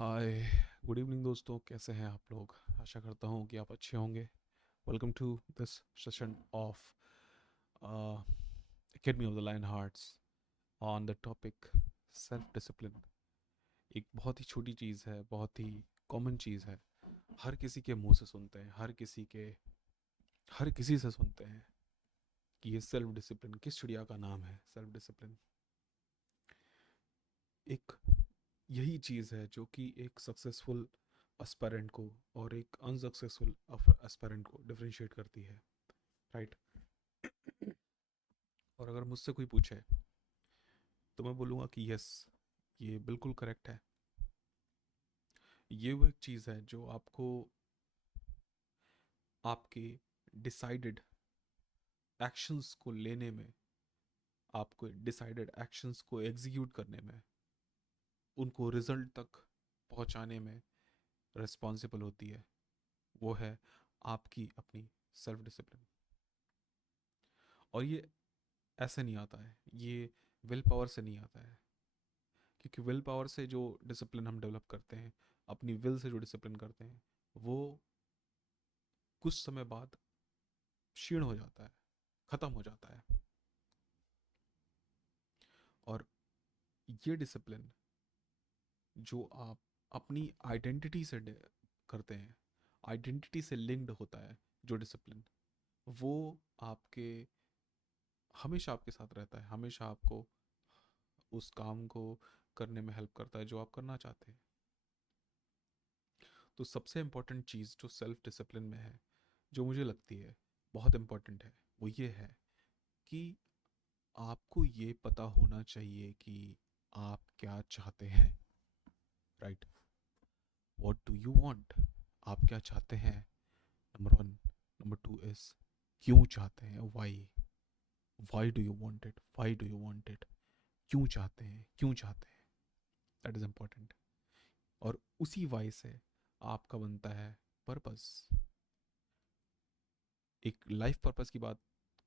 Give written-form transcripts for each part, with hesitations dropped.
हाय, good evening दोस्तों। कैसे हैं आप लोग? आशा करता हूँ कि आप अच्छे होंगे। Welcome to this session of Academy of the Lion Hearts on the topic self discipline. एक बहुत ही छोटी चीज़ है, बहुत ही कॉमन चीज़ है। हर किसी के मुंह से सुनते हैं, हर किसी से सुनते हैं कि ये सेल्फ डिसिप्लिन किस चिड़िया का नाम है। सेल्फ डिसिप्लिन एक यही चीज़ है जो कि एक सक्सेसफुल एस्पायरेंट को और एक अनसक्सेसफुल एस्पायरेंट को डिफरेंशिएट करती है, राइट? और अगर मुझसे कोई पूछे तो मैं बोलूँगा कि यस, ये बिल्कुल करेक्ट है। ये वो एक चीज़ है जो आपको आपके डिसाइडेड एक्शंस को लेने में, आपको डिसाइडेड एक्शंस को एग्जीक्यूट करने में, उनको रिजल्ट तक पहुंचाने में रिस्पॉन्सिबल होती है। वो है आपकी अपनी सेल्फ डिसिप्लिन। और ये ऐसे नहीं आता है, ये विल पावर से नहीं आता है। क्योंकि विल पावर से जो डिसिप्लिन हम डेवलप करते हैं, अपनी विल से जो डिसिप्लिन करते हैं, वो कुछ समय बाद क्षीण हो जाता है, ख़त्म हो जाता है। और ये डिसिप्लिन जो आप अपनी आइडेंटिटी से करते हैं, आइडेंटिटी से लिंक्ड होता है जो डिसिप्लिन, वो आपके हमेशा आपके साथ रहता है, हमेशा आपको उस काम को करने में हेल्प करता है जो आप करना चाहते हैं। तो सबसे इम्पोर्टेंट चीज़ जो सेल्फ डिसिप्लिन में है, जो मुझे लगती है बहुत इम्पोर्टेंट है, वो ये है कि आपको ये पता होना चाहिए कि आप क्या चाहते हैं, right? What do you want? आप क्या चाहते हैं? Number one. Number two is क्यों चाहते हैं? Why do you want it? Why do you want it? क्यों चाहते हैं? क्यों चाहते हैं? That is important. और उसी वाई से आपका बनता है पर्पस। एक लाइफ पर्पस की बात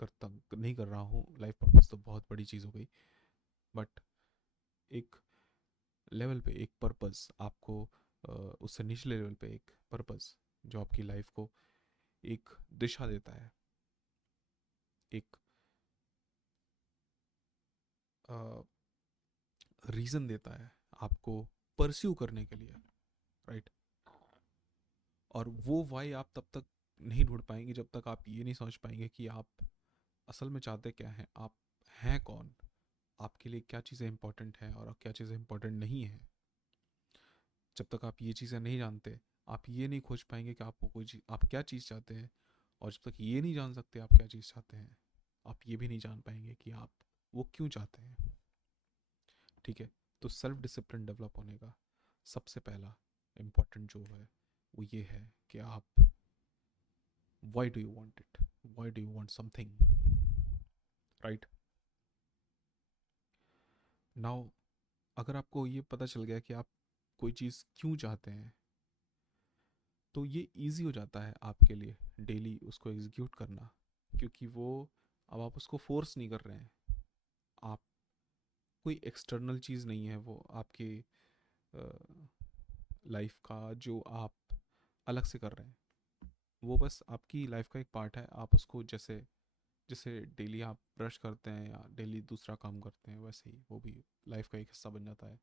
करता नहीं कर रहा हूँ, लाइफ पर्पस तो बहुत बड़ी चीज़ हो गई, बट एक लेवल पे एक पर्पस आपको, उससे निचले लेवल पे एक पर्पस जो आपकी लाइफ को एक दिशा देता है, एक रीज़न देता है आपको परस्यू करने के लिए, राइट? और वो वाई आप तब तक नहीं ढूंढ पाएंगे जब तक आप ये नहीं समझ पाएंगे कि आप असल में चाहते क्या हैं, आप हैं कौन, आपके लिए क्या चीज़ें इंपॉर्टेंट हैं और क्या चीज़ें इंपॉर्टेंट नहीं हैं। जब तक आप ये चीज़ें नहीं जानते, आप ये नहीं खोज पाएंगे कि आपको कोई चीज़, आप क्या चीज़ चाहते हैं। और जब तक ये नहीं जान सकते आप क्या चीज़ चाहते हैं, आप ये भी नहीं जान पाएंगे कि आप वो क्यों चाहते हैं, ठीक है? तो सेल्फ डिसिप्लिन डेवलप होने का सबसे पहला इम्पोर्टेंट जो है वो ये है कि आप why do you want it, why do you want something, right? Now अगर आपको ये पता चल गया कि आप कोई चीज़ क्यों चाहते हैं, तो ये इजी हो जाता है आपके लिए डेली उसको एग्जीक्यूट करना। क्योंकि वो, अब आप उसको फोर्स नहीं कर रहे हैं, आप कोई एक्सटर्नल चीज़ नहीं है वो आपकी लाइफ का जो आप अलग से कर रहे हैं। वो बस आपकी लाइफ का एक पार्ट है। आप उसको जैसे जैसे डेली आप ब्रश करते हैं या डेली दूसरा काम करते हैं, वैसे ही वो भी लाइफ का एक हिस्सा बन जाता है,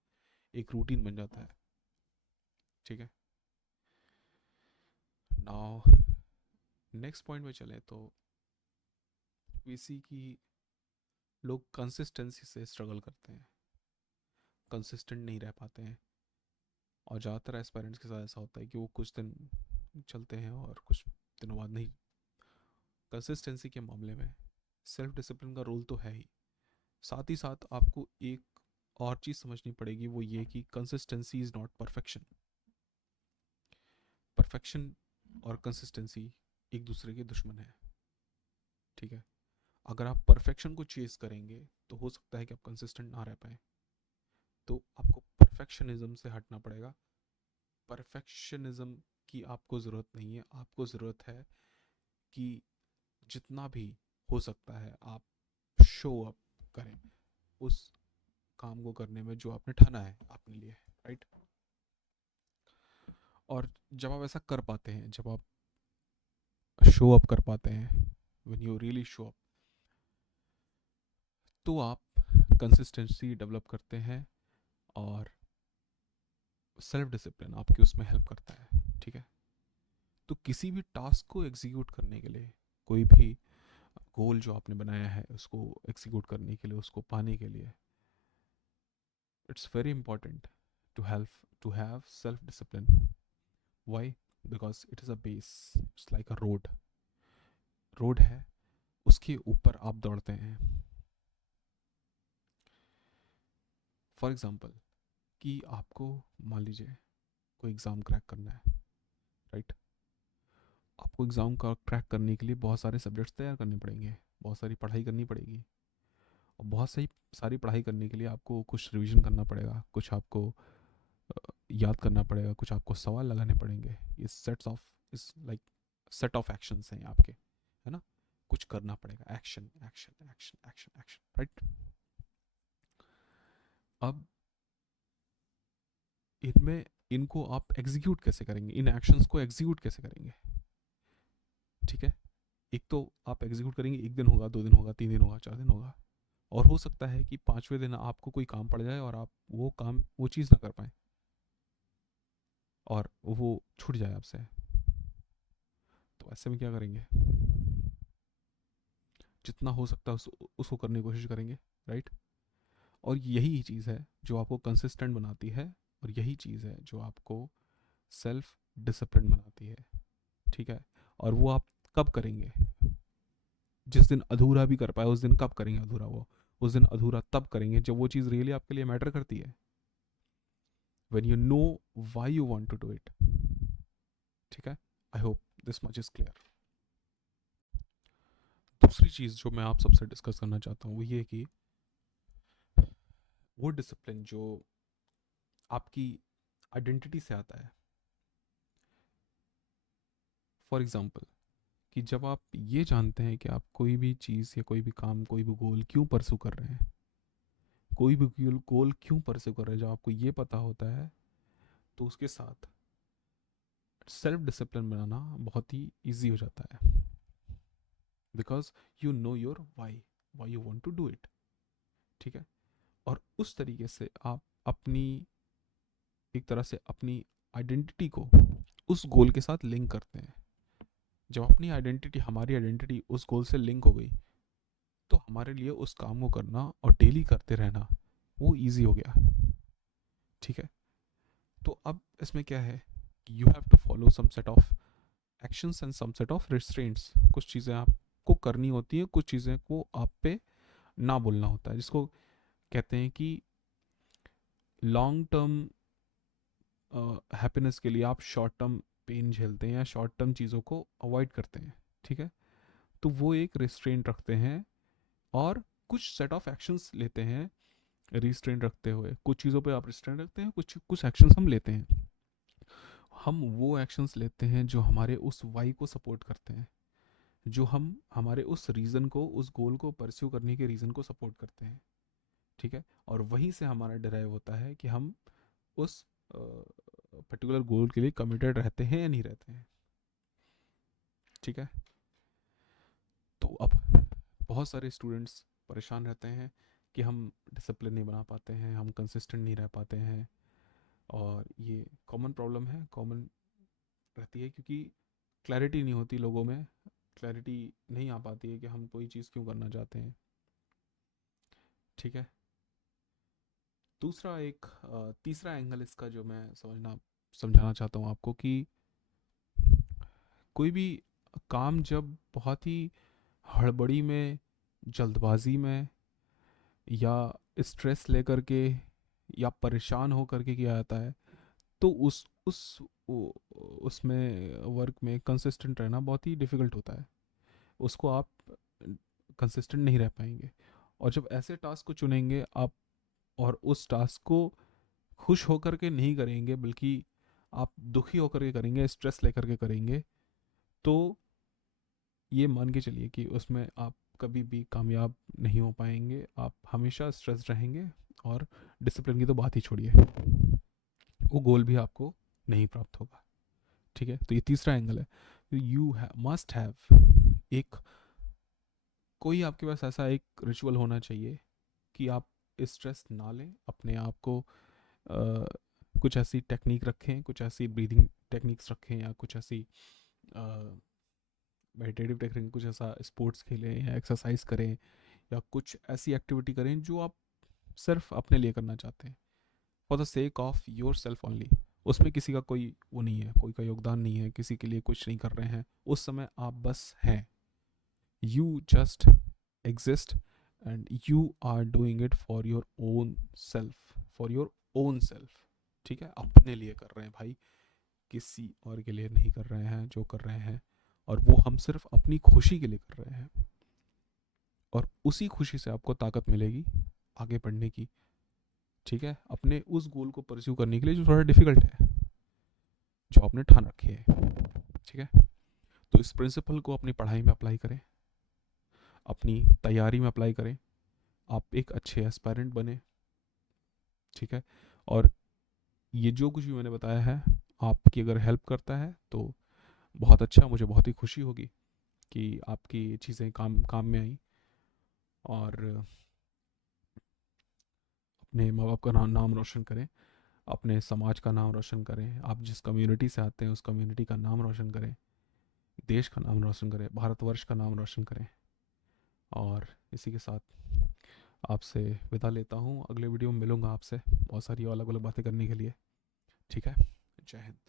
एक रूटीन बन जाता है, ठीक है? नाउ नेक्स्ट पॉइंट में चलें तो वीसी की लोग कंसिस्टेंसी से स्ट्रगल करते हैं, कंसिस्टेंट नहीं रह पाते हैं। और ज़्यादातर एस्पायरेंट्स के साथ ऐसा होता है कि वो कुछ दिन चलते हैं और कुछ दिनों बाद नहीं। कंसिस्टेंसी के मामले में सेल्फ डिसिप्लिन का रोल तो है ही, साथ ही साथ आपको एक और चीज़ समझनी पड़ेगी, वो ये कि consistency is not perfection. Perfection और कंसिस्टेंसी एक दूसरे के दुश्मन है, ठीक है? अगर आप परफेक्शन को चेस करेंगे तो हो सकता है कि आप कंसिस्टेंट ना रह पाए। तो आपको परफेक्शनिज्म से हटना पड़ेगा। परफेक्शनिज्म की आपको ज़रूरत नहीं है, आपको ज़रूरत है कि जितना भी हो सकता है आप शो अप करें उस काम को करने में जो आपने ठाना है अपने लिए, राइट? जब आप ऐसा कर पाते हैं, जब आप शो अप कर पाते हैं, when you really show up, तो आप कंसिस्टेंसी डेवलप करते हैं और सेल्फ डिसिप्लिन आपके उसमें हेल्प करता है। ठीक है, तो किसी भी टास्क को एग्जीक्यूट करने के लिए, कोई भी गोल जो आपने बनाया है उसको एग्जीक्यूट करने के लिए, उसको पाने के लिए, it's very important to have self discipline. Why? Because it is a base, it's like a road. Road है, उसके ऊपर आप दौड़ते हैं। फॉर एग्जाम्पल कि आपको, मान लीजिए, कोई एग्ज़ाम क्रैक करना है, राइट? आपको एग्ज़ाम का क्रैक करने के लिए बहुत सारे सब्जेक्ट्स तैयार करने पड़ेंगे, बहुत सारी पढ़ाई करनी पड़ेगी, और बहुत सही सारी पढ़ाई करने के लिए आपको कुछ रिवीजन करना पड़ेगा, कुछ आपको याद करना पड़ेगा, कुछ आपको सवाल लगाने पड़ेंगे। ये इस लाइक सेट ऑफ एक्शंस हैं आपके, है ना? कुछ करना पड़ेगा, action action action action action, right? अब इनमें इनको आप एग्जीक्यूट कैसे करेंगे, इन एक्शंस को एग्जीक्यूट कैसे करेंगे? ठीक है, एक तो आप एग्जीक्यूट करेंगे, एक दिन होगा, 2 दिन होगा, 3 दिन होगा, 4 दिन होगा, और हो सकता है कि 5वें दिन आपको कोई काम पड़ जाए और आप वो चीज़ ना कर पाए और वो छूट जाए आपसे। तो ऐसे में क्या करेंगे? जितना हो सकता है उसको करने की कोशिश करेंगे, राइट? और यही चीज़ है जो आपको कंसिस्टेंट बनाती है, और यही चीज़ है जो आपको सेल्फ डिसिप्लिन बनाती है। ठीक है, और वो आप कब करेंगे? जिस दिन अधूरा भी कर पाए उस दिन कब करेंगे अधूरा? वो उस दिन अधूरा तब करेंगे जब वो चीज़ रियली आपके लिए मैटर करती है, when you know why you want to do it। ठीक है, I hope this much is clear. दूसरी चीज़ जो मैं आप सबसे डिस्कस करना चाहता हूँ वो ये कि वो डिसिप्लिन जो आपकी आइडेंटिटी से आता है। फॉर एग्जाम्पल कि जब आप ये जानते हैं कि आप कोई भी चीज़ या कोई भी काम, कोई भी गोल क्यों परसू कर रहे हैं, कोई भी गोल क्यों परसू कर रहे हैं, जब आपको ये पता होता है, तो उसके साथ सेल्फ डिसिप्लिन बनाना बहुत ही ईजी हो जाता है, because you know your why you want to do it. ठीक है, और उस तरीके से आप अपनी, एक तरह से अपनी आइडेंटिटी को उस गोल के साथ लिंक करते हैं। जब अपनी आइडेंटिटी, हमारी आइडेंटिटी उस गोल से लिंक हो गई, तो हमारे लिए उस काम को करना और डेली करते रहना वो इजी हो गया। ठीक है, तो अब इसमें क्या है, you have to follow some set of actions and some set of restraints. कुछ चीज़ें आपको करनी होती हैं, कुछ चीज़ें को आप पे ना बोलना होता है, जिसको कहते हैं कि लॉन्ग टर्म हैप्पीनेस के लिए आप शॉर्ट टर्म पेन झेलते हैं या शॉर्ट टर्म चीज़ों को अवॉइड करते हैं। ठीक है, तो वो एक रिस्ट्रेंट रखते हैं और कुछ सेट ऑफ एक्शंस लेते हैं रिस्ट्रेंट रखते हुए। कुछ चीज़ों पे आप रिस्ट्रेंट रखते हैं, कुछ कुछ एक्शंस हम लेते हैं। हम वो एक्शंस लेते हैं जो हमारे उस वाई को सपोर्ट करते हैं, जो हम हमारे उस रीज़न को, उस गोल को परस्यू करने के रीज़न को सपोर्ट करते हैं। ठीक है, और वहीं से हमारा डिराइव होता है कि हम उस पर्टिकुलर गोल के लिए कमिटेड रहते हैं या नहीं रहते हैं। ठीक है, तो अब बहुत सारे स्टूडेंट्स परेशान रहते हैं कि हम डिसिप्लिन नहीं बना पाते हैं, हम कंसिस्टेंट नहीं रह पाते हैं, और ये कॉमन प्रॉब्लम है, कॉमन रहती है, क्योंकि क्लैरिटी नहीं होती लोगों में, क्लैरिटी नहीं आ पाती है कि हम कोई चीज़ क्यों करना चाहते हैं। ठीक है, तीसरा एंगल इसका जो मैं समझाना चाहता हूँ आपको, कि कोई भी काम जब बहुत ही हड़बड़ी में, जल्दबाजी में, या स्ट्रेस लेकर के, या परेशान होकर के किया जाता है, तो उसमें वर्क में कंसिस्टेंट रहना बहुत ही डिफ़िकल्ट होता है। उसको आप कंसिस्टेंट नहीं रह पाएंगे, और जब ऐसे टास्क को चुनेंगे आप, और उस टास्क को खुश होकर के नहीं करेंगे, बल्कि आप दुखी होकर के करेंगे, स्ट्रेस लेकर के करेंगे, तो ये मान के चलिए कि उसमें आप कभी भी कामयाब नहीं हो पाएंगे, आप हमेशा स्ट्रेस रहेंगे, और डिसिप्लिन की तो बात ही छोड़िए, वो गोल भी आपको नहीं प्राप्त होगा। ठीक है, तो ये तीसरा एंगल है। यू मस्ट हैव एक, कोई आपके पास ऐसा एक रिचुअल होना चाहिए कि आप स्ट्रेस ना लें अपने आप को। कुछ ऐसी टेक्निक रखें, कुछ ऐसी ब्रीदिंग टेक्निक्स रखें, या कुछ ऐसी मेडिटेटिव टेक्निक, कुछ ऐसा स्पोर्ट्स खेलें या एक्सरसाइज करें, या कुछ ऐसी एक्टिविटी करें जो आप सिर्फ अपने लिए करना चाहते हैं, for the sake of your self only. उसमें किसी का कोई वो नहीं है, कोई का योगदान नहीं है, किसी के लिए कुछ नहीं कर रहे हैं, उस समय आप बस हैं। You just exist and you are doing it for your own self, for your own self. ठीक है, अपने लिए कर रहे हैं भाई, किसी और के लिए नहीं कर रहे हैं जो कर रहे हैं, और वो हम सिर्फ अपनी खुशी के लिए कर रहे हैं। और उसी खुशी से आपको ताकत मिलेगी आगे बढ़ने की। ठीक है, अपने उस गोल को परस्यू करने के लिए जो थोड़ा डिफिकल्ट है, जो आपने ठान रखी है। ठीक है, तो इस प्रिंसिपल को अपनी पढ़ाई में अप्लाई करें, अपनी तैयारी में अप्लाई करें, आप एक अच्छे एस्पायरेंट बने। ठीक है, और ये जो कुछ भी मैंने बताया है आपकी अगर हेल्प करता है तो बहुत अच्छा, मुझे बहुत ही खुशी होगी कि आपकी चीज़ें काम काम में आई। और अपने माँ बाप का नाम रोशन करें, अपने समाज का नाम रोशन करें, आप जिस कम्युनिटी से आते हैं उस कम्युनिटी का नाम रोशन करें, देश का नाम रोशन करें, भारतवर्ष का नाम रोशन करें। और इसी के साथ आपसे विदा लेता हूँ, अगले वीडियो में मिलूँगा आपसे बहुत सारी अलग अलग बातें करने के लिए। ठीक है, जय हिंद।